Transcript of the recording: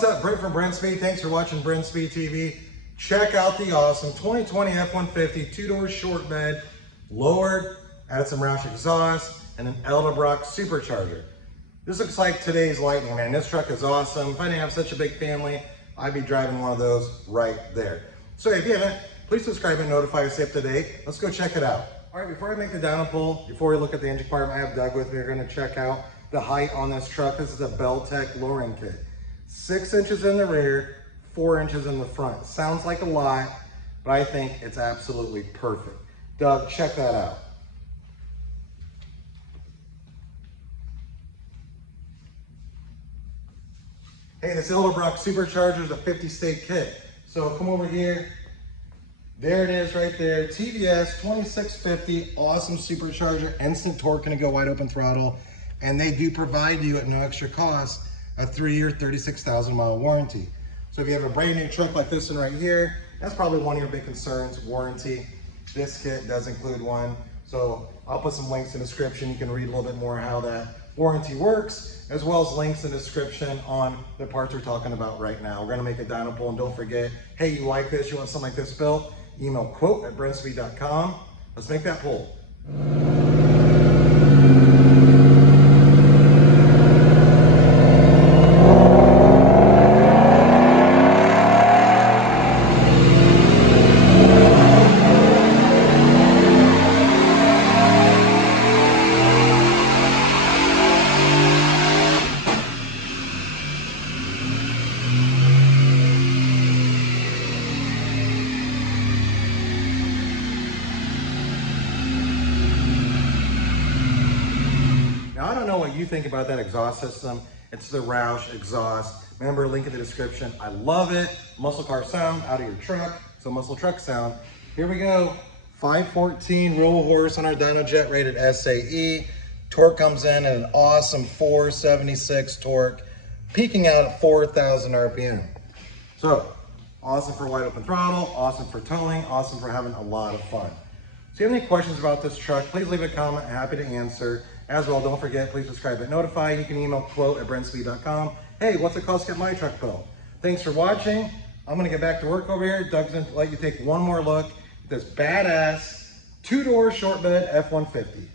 what's up? Brent from Brenspeed. Thanks for watching Brenspeed TV. Check out the awesome 2020 F150 two-door short bed, lowered, added some Roush Exhaust, and an EDELBROCK supercharger. This looks like today's lightning, man. This truck is awesome. If I didn't have such a big family, I'd be driving one of those right there. So if you haven't, please subscribe and notify us up to date. Let's go check it out. All right, before I make the Dyno pull, before we look at the engine compartment, I have Doug with me. We're gonna check out the height on this truck. This is a Beltec lowering kit. 6 inches in the rear, 4 inches in the front. Sounds like a lot, but I think it's absolutely perfect. Doug, check that out. Hey, this EDELBROCK supercharger is a 50-state kit. So come over here. There it is right there. TVS 2650, awesome supercharger, instant torque, gonna go wide open throttle. And they do provide you at no extra cost a 3-year, 36,000 mile warranty. So if you have a brand new truck like this one right here, that's probably one of your big concerns, warranty. This kit does include one. So I'll put some links in the description. You can read a little bit more how that warranty works, as well as links in the description on the parts we're talking about right now. We're gonna make a dyno pull, and don't forget, hey, you like this, you want something like this built, email quote@brenspeed.com. Let's make that pull. Now, I don't know what you think about that exhaust system. It's the Roush Exhaust. Remember, link in the description. I love it. Muscle car sound out of your truck. So muscle truck sound. Here we go. 514 roll horse on our Dyno Jet rated SAE. Torque comes in at an awesome 476 torque, peaking out at 4,000 RPM. So, awesome for wide open throttle, awesome for towing, awesome for having a lot of fun. So if you have any questions about this truck, please leave a comment. Happy to answer. As well, don't forget, please subscribe and notify. You can email quote@brenspeed.com. Hey, what's it cost to get my truck built? Thanks for watching. I'm gonna get back to work over here. Doug's gonna let you take one more look at this badass two-door short bed F-150.